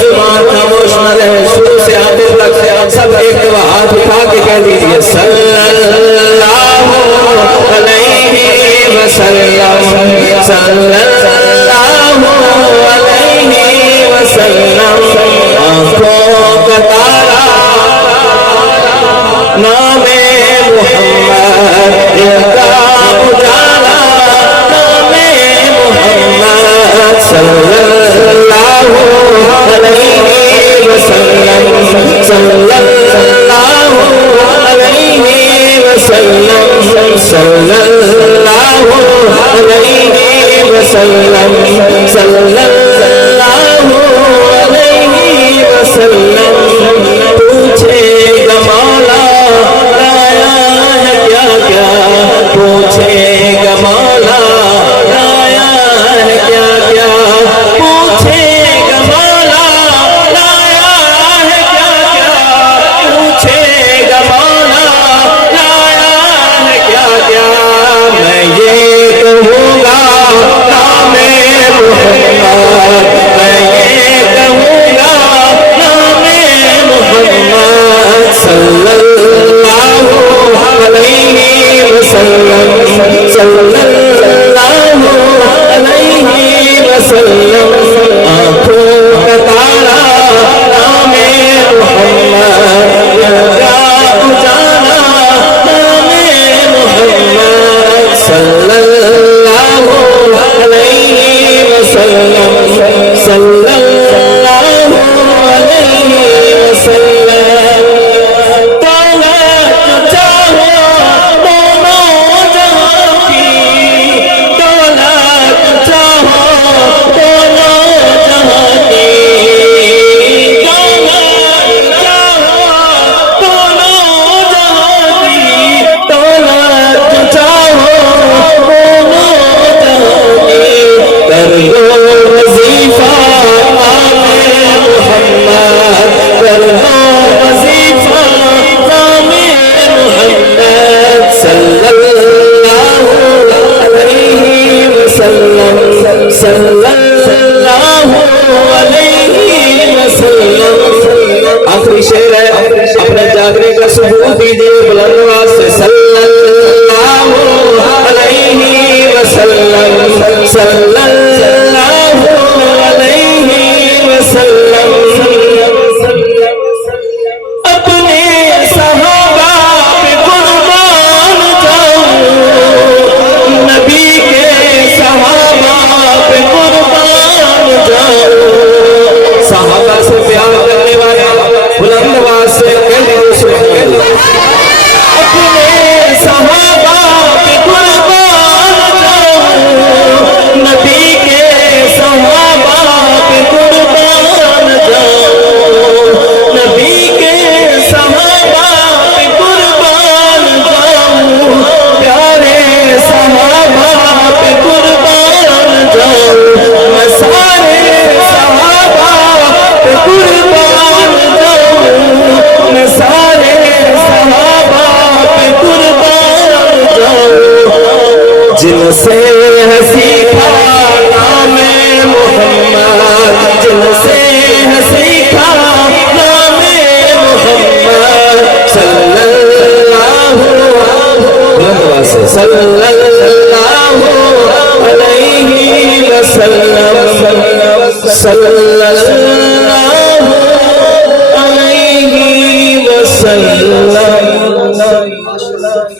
زبان خاموش نہ رہے، شروع سے آخر تک سب ایک دفعہ ہاتھ اٹھا کے کہہ دیجئے صلی اللہ علیہ وسلم، صلی اللہ علیہ وسلم۔ آنکھوں کا تارا نام محمد، دل کا اجالا نام محمد، صلی اللہ علیہ وسلم، صلی اللہ علیہ وسلم، صلی اللہ علیہ وسلم، صلی اللہ علیہ وسلم۔ پوچھے گا مولا لایا ہے کیا کیا، پوچھے گا مولا لایا ہے کیا کیا، پوچھے گا مولا لایا ہے کیا کیا، پوچھے گا مولا لایا ہے کیا کیا۔ میں یہ کہوں گا نام محمد، میں یہ کہوں گا نام محمد، صلی اللہ علیہ وسلم، صلی اللہ علیہ وسلم۔ آنکھوں کا تارا نام محمد، دل کا اجالا نام محمد، صلی اللہ علیہ وسلم، صلی اللہ علیہ وسلم۔ دولت چاہو دونوں جہاں کی، دولت چاہو دونوں جہاں کی، دولت چاہو دونوں جہاں کی، دولت چاہو دونوں جہاں کی۔ کر لو وظیفہ نام محمد، کر لو وظیفہ نام محمد، صلی اللہ علیہ وسلم، صلی اللہ علیہ وسلم۔ آخری شعر ہے، اپنے جاگنے کا ثبوت دیجئے بلند آواز سے، صلی اللہ علیہ وسلم، صلی اللہ علیہ وسلم۔ اپنے صحابہ پہ قربان جاؤں، نبی کے صحابہ پہ قربان جاؤں۔ صحابہ سے پیار کرنے والے بلند آواز سے کہہ دیجئے سبحان اللہ۔ اپنے صحابہ پہ قربان جاؤں، نبی کے صحابہ پہ قربان جاؤں، نبی کے صحابہ پہ قربان جاؤں، پیارے صحابہ پہ قربان جاؤں، میں سارے صحابہ پہ قربان جاؤں، میں سارے صحابہ پہ قربان جاؤں۔ جن سے ہے سیکھا نام محمد، جن سے ہے سیکھا نام محمد، صلی اللہ صلی اللہ علیہ وسلم، صلی اللہ